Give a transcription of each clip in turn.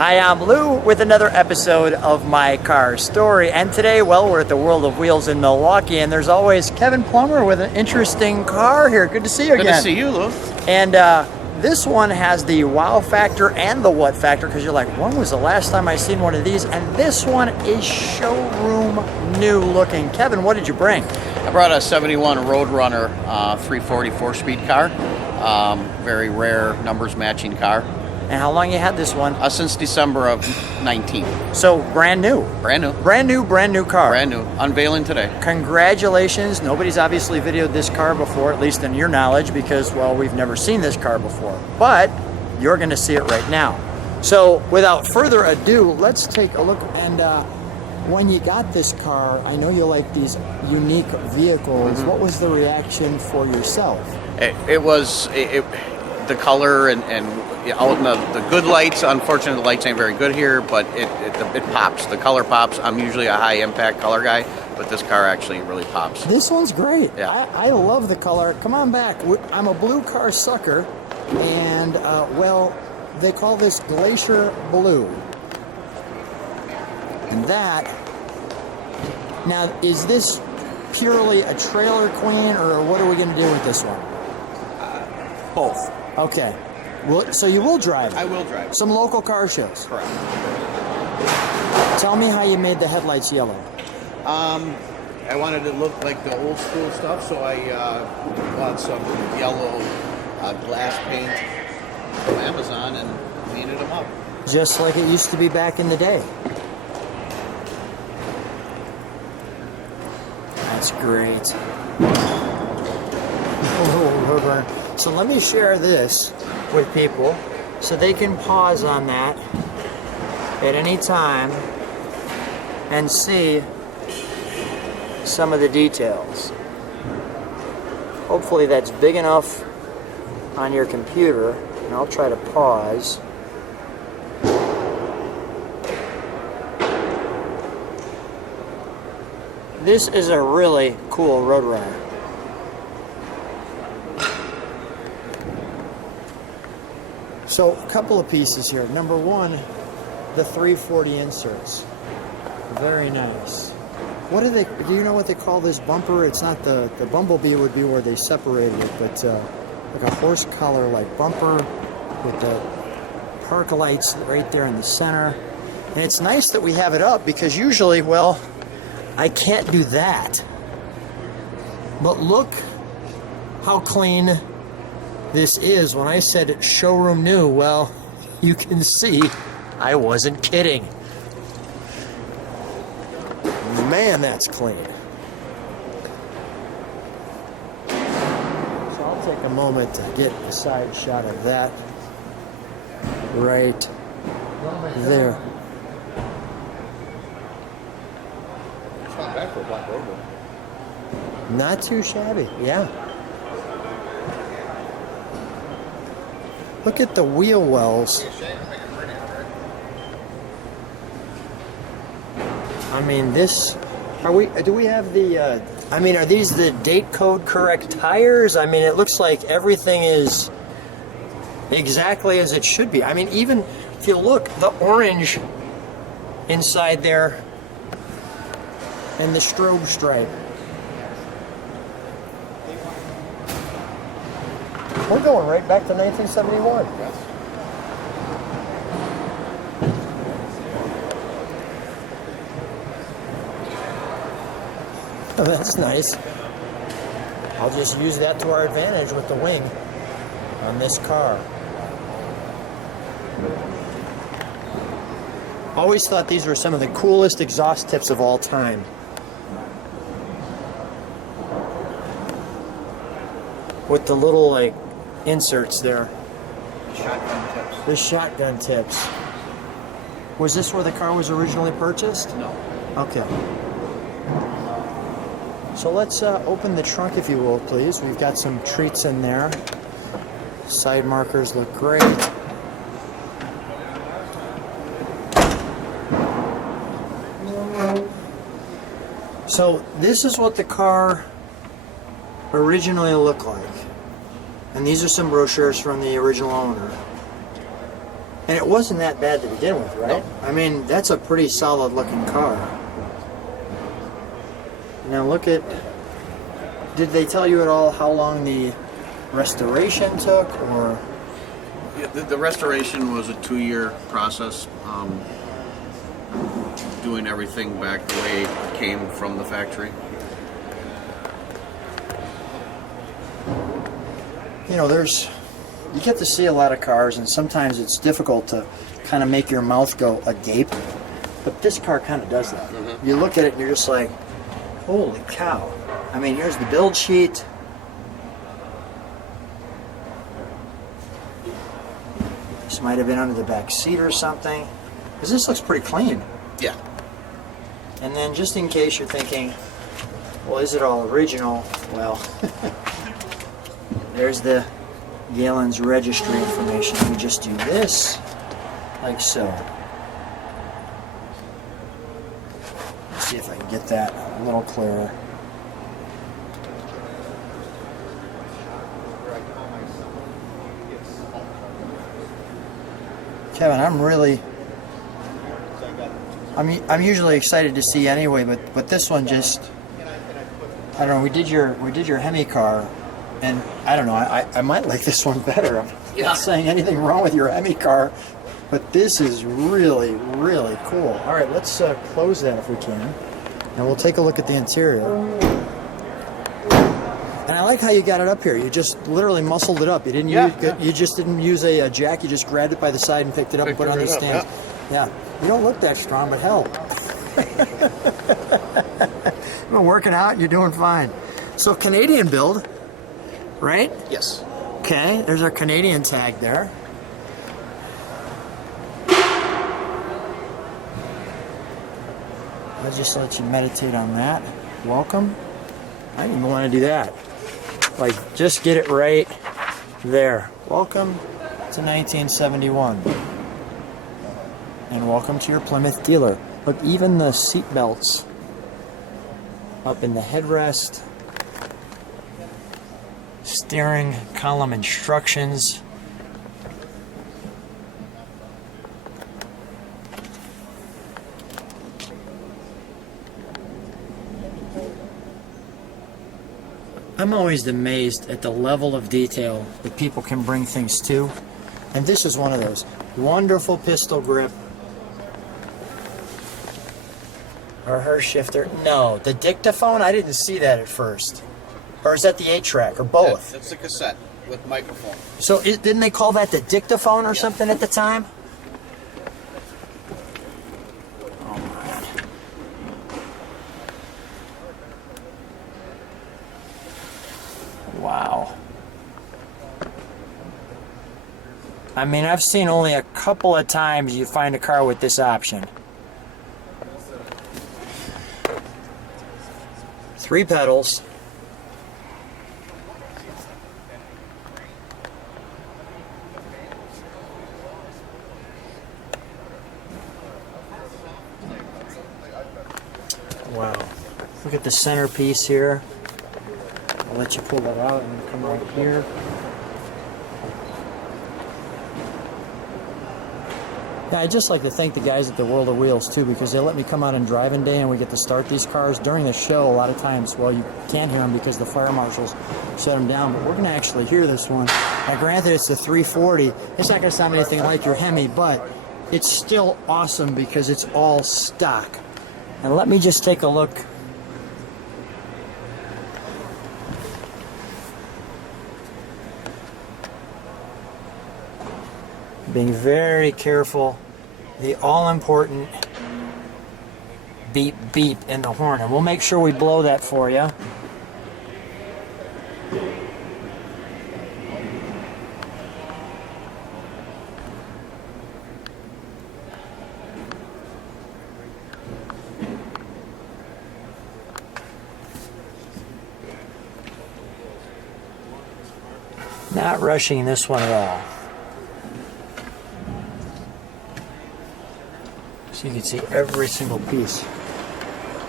Hi, I'm Lou with another episode of My Car Story. And today, well, we're at the World of Wheels in Milwaukee, and there's always Kevin Plummer with an interesting car here. Good to see you again. Good to see you, Lou. And this one has the wow factor and the what factor, because you're like, when was the last time I seen one of these? And this one is showroom new looking. Kevin, what did you bring? I brought a 71 Road Runner 340 4-speed car. Very rare numbers matching car. And how long you had this one? Since December of 19. So brand new. Brand new. Brand new car. Brand new. Unveiling today. Congratulations. Nobody's obviously videoed this car before, at least in your knowledge, because, well, we've never seen this car before. But you're going to see it right now. So without further ado, let's take a look. And when you got this car, I know you like these unique vehicles. Mm-hmm. What was the reaction for yourself? It was the color and out in the good lights. Unfortunately, the lights ain't very good here, but it pops. The color pops. I'm usually a high impact color guy, but this car actually really pops. This one's great. Yeah. I love the color. Come on back. I'm a blue car sucker, and well, they call this Glacier Blue. And that, now, is this purely a trailer queen, or what are we going to do with this one? Both. Okay. Well, so you will drive it? I will drive it. Some local car shows? Correct. Tell me how you made the headlights yellow. I wanted it to look like the old school stuff, so I bought some yellow glass paint from Amazon and painted them up. Just like it used to be back in the day. That's great. So let me share this with people so they can pause on that at any time and see some of the details. Hopefully that's big enough on your computer, and I'll try to pause. This is a really cool Road Runner. So, a couple of pieces here. Number one, the 340 inserts. Very nice. What do you know what they call this bumper? It's not the Bumblebee would be where they separated it, but like a horse collar like bumper with the park lights right there in the center. And it's nice that we have it up, because usually, well, I can't do that. But look how clean this is. When I said showroom new, well, you can see I wasn't kidding. Man, that's clean. So I'll take a moment to get a side shot of that right there. It's not bad for a black road. Not too shabby, yeah. Look at the wheel wells. I mean, this, do we have the, I mean, are these the date code correct tires? I mean, it looks like everything is exactly as it should be. I mean, even if you look, the orange inside there and the strobe stripe. We're going right back to 1971. Yes. Oh, that's nice. I'll just use that to our advantage with the wing on this car. Always thought these were some of the coolest exhaust tips of all time. With the little, like, inserts there. Shotgun tips. The shotgun tips. Was this where the car was originally purchased? No. Okay. So let's open the trunk, if you will, please. We've got some treats in there. Side markers look great. So this is what the car originally looked like. And these are some brochures from the original owner. And it wasn't that bad to begin with, right? No. I mean, that's a pretty solid looking car. Now look at, did they tell you at all how long the restoration took, or? Yeah, the restoration was a 2-year process. Doing everything back the way it came from the factory. You know, you get to see a lot of cars, and sometimes it's difficult to kind of make your mouth go agape, but this car kind of does that. Mm-hmm. You look at it and you're just like, holy cow. I mean, here's the build sheet. This might have been under the back seat or something, because this looks pretty clean. Yeah. And then just in case you're thinking, well, is it all original? Well, there's the Galen's registry information. We just do this, like so. Let's see if I can get that a little clearer. Kevin, I'm usually excited to see anyway, but this one just, I don't know. We did your Hemi car, and I don't know. I might like this one better. I'm not saying anything wrong with your Hemi car, but this is really, really cool. All right, let's close that if we can, and we'll take a look at the interior. And I like how you got it up here. You just literally muscled it up. You didn't you just didn't use a jack. You just grabbed it by the side and picked it up and put it on the stand. Yeah. You don't look that strong, but hell. You've been working out, you're doing fine. So Canadian build, right? Yes. Okay, there's our Canadian tag there. I'll just let you meditate on that. Welcome. I didn't even want to do that. Like, just get it right there. Welcome to 1971. And welcome to your Plymouth dealer. Look, even the seat belts up in the headrest, steering column instructions. I'm always amazed at the level of detail that people can bring things to. And this is one of those. Wonderful pistol grip. Or her shifter. No, the dictaphone, I didn't see that at first. Or is that the 8-track, or both? That's the cassette with microphone. So didn't they call that the dictaphone or something at the time? Oh, man. Wow. I mean, I've seen only a couple of times you find a car with this option. 3 pedals. Wow. Look at the centerpiece here. I'll let you pull that out and come right here. Yeah, I'd just like to thank the guys at the World of Wheels too, because they let me come out on driving day and we get to start these cars during the show. A lot of times, well, you can't hear them because the fire marshals shut them down, but we're going to actually hear this one. Now, granted, it's the 340. It's not going to sound anything like your Hemi, but it's still awesome because it's all stock. And let me just take a look. Being very careful, the all-important beep beep in the horn, and we'll make sure we blow that for you. Not rushing this one at all. So you can see every single piece.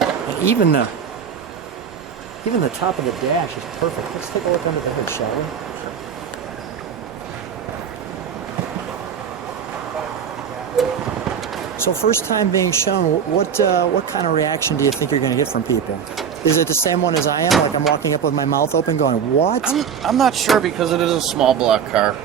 And even the top of the dash is perfect. Let's take a look under the hood, shall we? So first time being shown, what kind of reaction do you think you're going to get from people? Is it the same one as I am? Like I'm walking up with my mouth open going, what? I'm not sure because it is a small block car.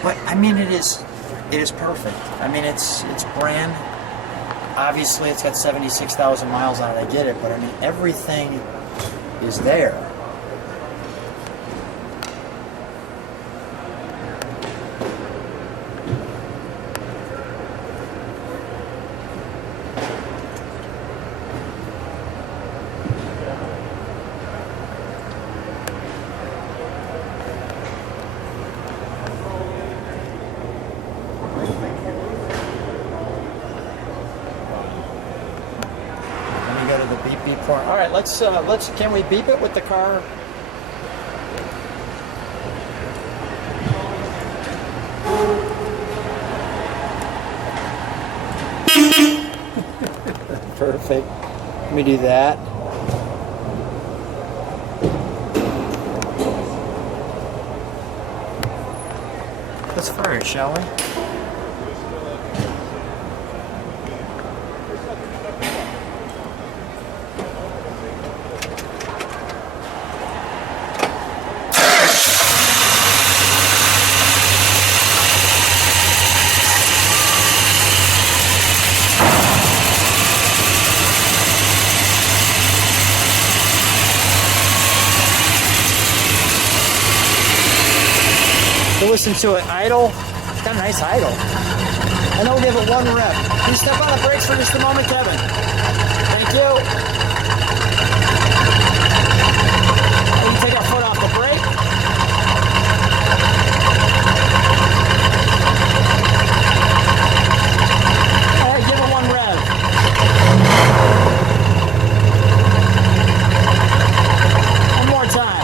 But I mean, it is perfect. I mean, it's brand. Obviously, it's got 76,000 miles on it. I get it, but I mean, everything is there. Go to the beep beep part. All right, let's can we beep it with the car? Perfect. Let me do that. Let's fire it, shall we? To listen to it idle. It's got a nice idle. And then we'll give it one rep. Can you step on the brakes for just a moment, Kevin? Thank you. And you take our foot off the brake. All right, give it one rev. One more time.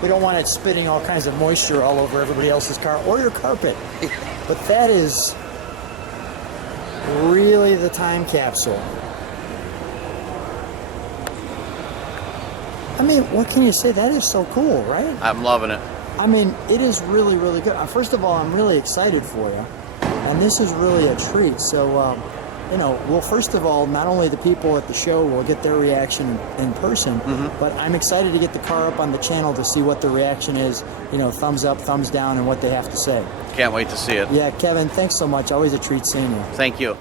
We don't want it spitting all kinds of moisture all over everybody else's car or your carpet. But that is really the time capsule. I mean, what can you say? That is so cool, right? I'm loving it. I mean, it is really, really good. First of all, I'm really excited for you. And this is really a treat. So, you know, well, first of all, not only the people at the show will get their reaction in person, but I'm excited to get the car up on the channel to see what the reaction is, you know, thumbs up, thumbs down, and what they have to say. Can't wait to see it. Yeah, Kevin, thanks so much. Always a treat seeing you. Thank you.